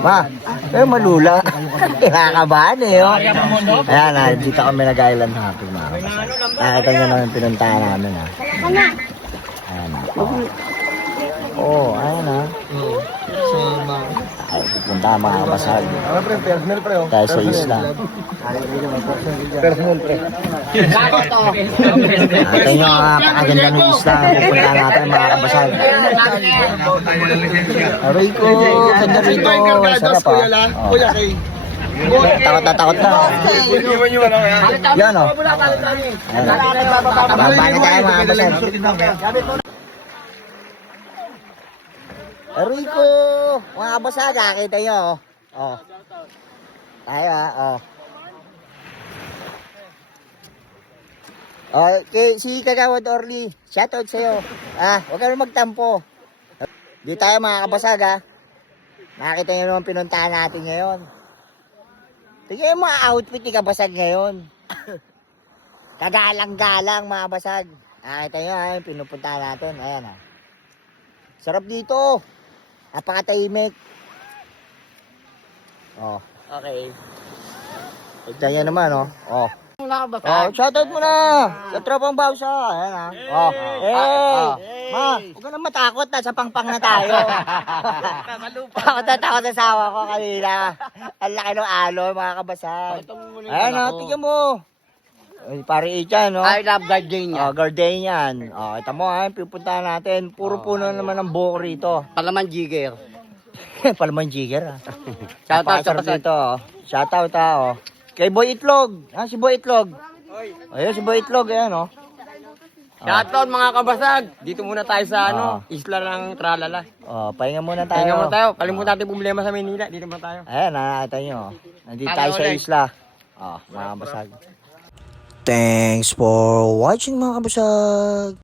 Ma, malula. Nakakabahan eh, oh. Ayan, dito kami nag-island hopping, mga kabasag. Nakita nyo naman pinuntahan namin, ha. Ayan, ayan, ha. Ay, pupunta mga kabasag. Tayo sa isla. Nakita nyo ang pakaganda ng isla. Pupunta natin mga kabasag. Aray ko, ganda rito. Sarap, ha. Takot na takot na. Yan, o. Bababa tayo mga kabasag. Aray ko, mga kabasag, nakita nyo, oh. Tayo, oh. Si Kagawad Orly, shoutout sa'yo. Huwag ka na magtampo. Di tayo mga kabasag, ha. Nakita nyo naman pinuntahan natin ngayon. Tingnan yung mga outfit ni kabasag ngayon. Kagalang-galang mga kabasag. Nakita nyo, ha, yung pinupuntahan natin. Ayan, ha. Sarap dito. Napakatahimik. Okay. Tignan nyo naman, shoutout mo na sa tropang Bawsa. Ayan, ha. Ma, huwag ka na matakot, sa pangpang na tayo. Takot sa asawa ko kanina. Ang laki ng alo, mga kabasag. Ayan, ha, tignan mo. Pare Ichan, no? I love gardenia. Gardenian. Kita mo, ha, pipuntahan natin. Puro puno naman ng buhok rito. Palaman jigger. Palaman jigger, ha. Shoutout sa Napakasarap dito, Shoutout, ha, kay Boy Itlog. Si Boy Itlog. Ayun, si Boy Itlog, ayan, Shoutout mga kabasag. Dito muna tayo sa isla ng Tralala. Pahinga muna tayo. Tingnan mo tayo. Kalimutan natin problema sa Manila. Dito muna tayo. Ayan, nakakita nyo. Nandito tayo sa isla. Mga kabasag. Thanks for watching mga kabasag.